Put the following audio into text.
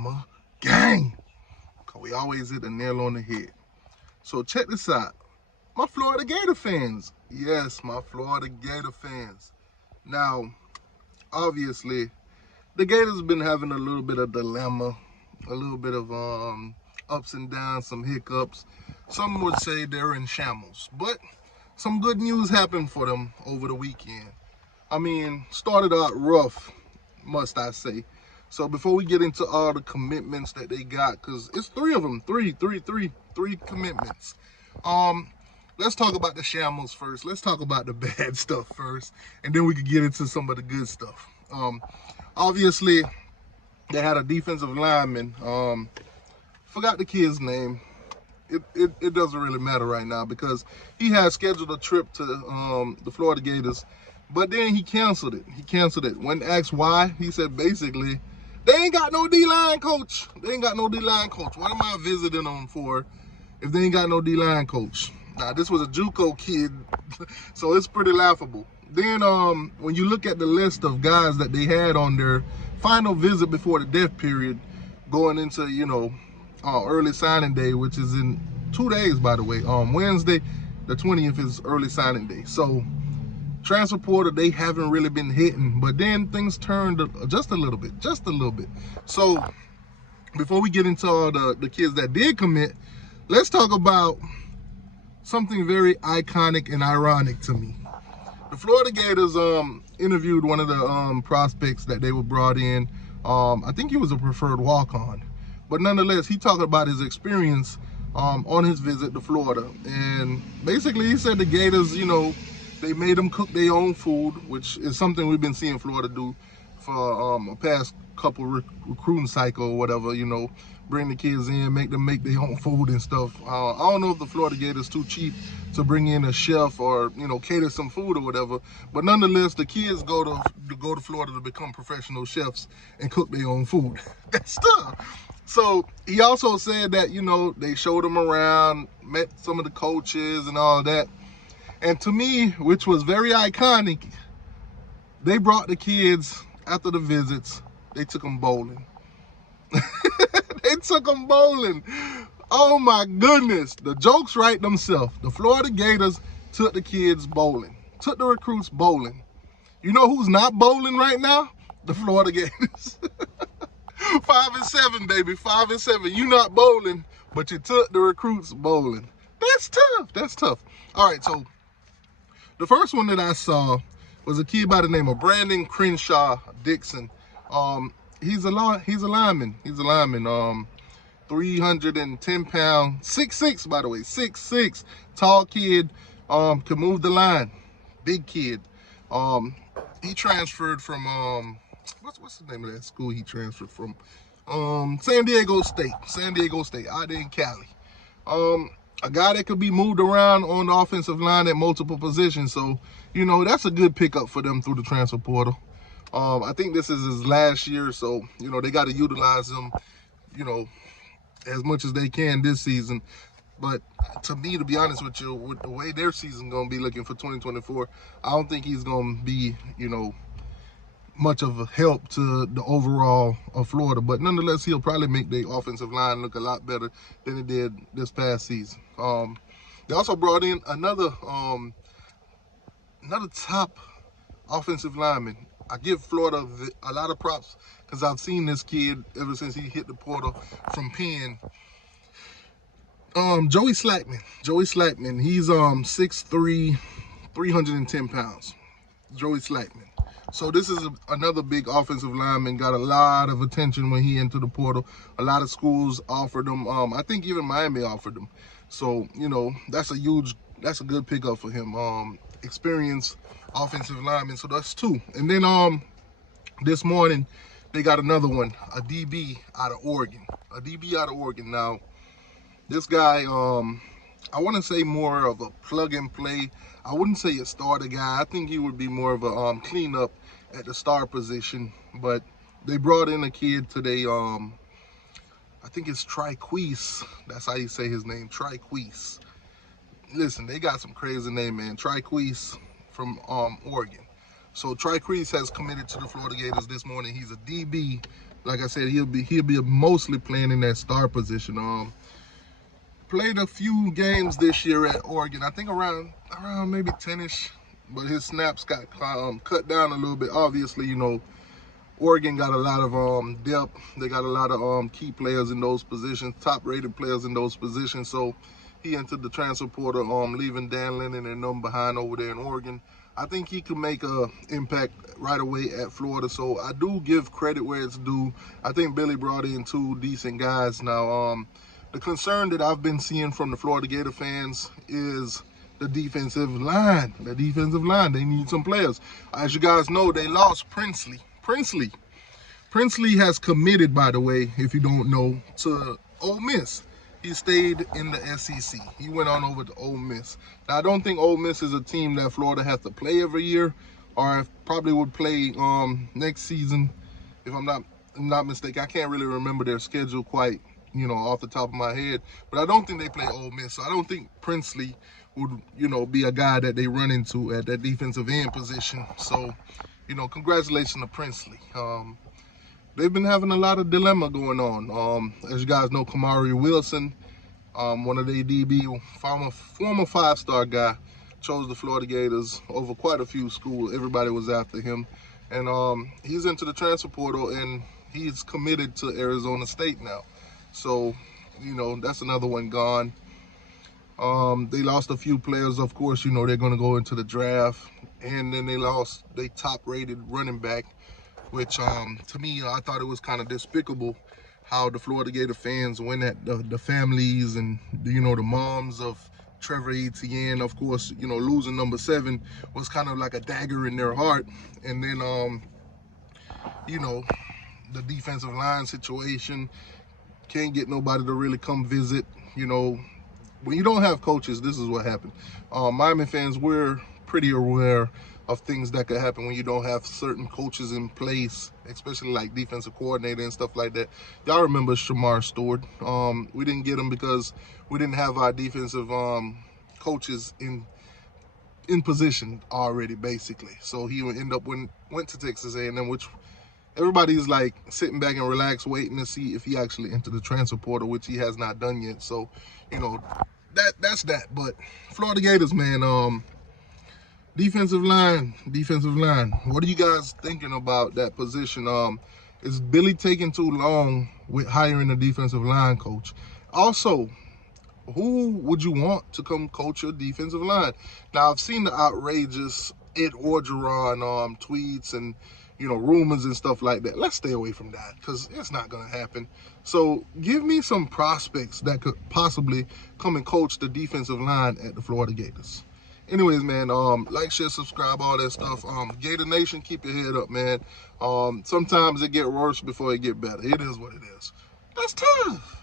Bama gang. Cause we always hit the nail on the head. So check this out. My Florida Gator fans. Yes, my Florida Gator fans. Now, obviously, the Gators have been having a little bit of dilemma, a little bit of ups and downs, some hiccups. Some would say they're in shambles, but some good news happened for them over the weekend. I mean, started out rough, must I say. So before we get into all the commitments that they got, because it's three of them, three commitments. Let's talk about the shambles first. Let's talk about the bad stuff first, and then we can get into some of the good stuff. Obviously, they had a defensive lineman. Forgot the kid's name. It doesn't really matter right now because he had scheduled a trip to the Florida Gators, but then he canceled it. When asked why, he said basically, they ain't got no D-line coach. What am I visiting them for if they ain't got no D-line coach? Now, this was a JUCO kid, so it's pretty laughable. Then when you look at the list of guys that they had on their final visit before the death period, going into, early signing day, which is in 2 days, by the way. Wednesday, the 20th is early signing day. So transfer portal, they haven't really been hitting, but then things turned just a little bit. So before we get into all the kids that did commit, let's talk about something very iconic and ironic to me. The Florida Gators interviewed one of the prospects that they were brought in. I think he was a preferred walk-on, but nonetheless, he talked about his experience on his visit to Florida. And basically, he said the Gators, they made them cook their own food, which is something we've been seeing Florida do for a past couple recruiting cycle or whatever, bring the kids in, make them make their own food and stuff. I don't know if the Florida Gators too cheap to bring in a chef or, cater some food or whatever, but nonetheless, the kids go to Florida to become professional chefs and cook their own food. That's tough. So he also said that, they showed him around, met some of the coaches and all that. And to me, which was very iconic, they brought the kids after the visits, they took them bowling. They took them bowling. Oh my goodness. The jokes write themselves. The Florida Gators took the kids bowling, took the recruits bowling. You know who's not bowling right now? The Florida Gators. 5-7, baby, 5-7. You not bowling, but you took the recruits bowling. That's tough. All right, so the first one that I saw was a kid by the name of Brandon Crenshaw Dixon. He's a lineman. 310 pounds, 6'6", by the way, 6'6", tall kid, can move the line, big kid. He transferred from what's the name of that school he transferred from? San Diego State, out there in Cali. A guy that could be moved around on the offensive line at multiple positions. So, that's a good pickup for them through the transfer portal. I think this is his last year, so, they got to utilize him, as much as they can this season. But to me, to be honest with you, with the way their season going to be looking for 2024, I don't think he's going to be, much of a help to the overall of Florida. But nonetheless, he'll probably make the offensive line look a lot better than it did this past season. They also brought in another top offensive lineman. I give Florida a lot of props because I've seen this kid ever since he hit the portal from Penn. Joey Slackman. He's 6'3", 310 pounds. Joey Slackman. So this is another big offensive lineman. Got a lot of attention when he entered the portal. A lot of schools offered him. I think even Miami offered him. So that's a good pickup for him. Experienced offensive lineman. So that's two. And then this morning they got another one, a DB out of Oregon. Now this guy, I want to say more of a plug and play. I wouldn't say a starter guy. I think he would be more of a cleanup at the star position. But they brought in a kid today. I think it's Triquise. That's how you say his name, Triquise. Listen, they got some crazy name, man. Triquise from Oregon. So Triquise has committed to the Florida Gators this morning. He's a DB Like I said, he'll be mostly playing in that star position. Played a few games this year at Oregon. I think around maybe 10ish, but his snaps got cut down a little bit. Obviously, you know, Oregon got a lot of depth. They got a lot of key players in those positions, top-rated players in those positions. So he entered the transfer portal, leaving Dan Lennon and them behind over there in Oregon. I think he could make an impact right away at Florida. So I do give credit where it's due. I think Billy brought in two decent guys. Now, the concern that I've been seeing from the Florida Gator fans is the defensive line. The defensive line, they need some players. As you guys know, they lost Princely. Princely has committed, by the way, if you don't know, to Ole Miss. He stayed in the SEC. He went on over to Ole Miss. Now, I don't think Ole Miss is a team that Florida has to play every year, or probably would play next season, if I'm not mistaken. I can't really remember their schedule quite, you know, off the top of my head. But I don't think they play Ole Miss. So I don't think Princely would, you know, be a guy that they run into at that defensive end position. So, you know, congratulations to Princely. They've been having a lot of dilemma going on. As you guys know, Kamari Wilson, one of their DB, former five-star guy, chose the Florida Gators over quite a few schools. Everybody was after him. And he's into the transfer portal, and he's committed to Arizona State now. So, you know, that's another one gone. They lost a few players, of course. You know, they're going to go into the draft. And then they lost their top-rated running back, which to me, I thought it was kind of despicable how the Florida Gator fans went at the families and, you know, the moms of Trevor Etienne. Of course, you know, losing number 7 was kind of like a dagger in their heart. And then, you know, the defensive line situation, can't get nobody to really come visit. You know, when you don't have coaches, this is what happened. Miami fans, we're pretty aware of things that could happen when you don't have certain coaches in place, especially like defensive coordinator and stuff like that. Y'all remember Shamar Stewart? We didn't get him because we didn't have our defensive coaches in position already, basically. So he would end up went to Texas A&M, which everybody's like sitting back and relaxed, waiting to see if he actually entered the transfer portal, which he has not done yet. So, you know, that's that. But Florida Gators, man, defensive line. What are you guys thinking about that position? Is Billy taking too long with hiring a defensive line coach? Also, who would you want to come coach your defensive line? Now, I've seen the outrageous Ed Orgeron tweets and, you know, rumors and stuff like that. Let's stay away from that because it's not going to happen. So give me some prospects that could possibly come and coach the defensive line at the Florida Gators. Anyways, man, like, share, subscribe, all that stuff. Gator Nation, keep your head up, man. Sometimes it get worse before it get better. It is what it is. That's tough.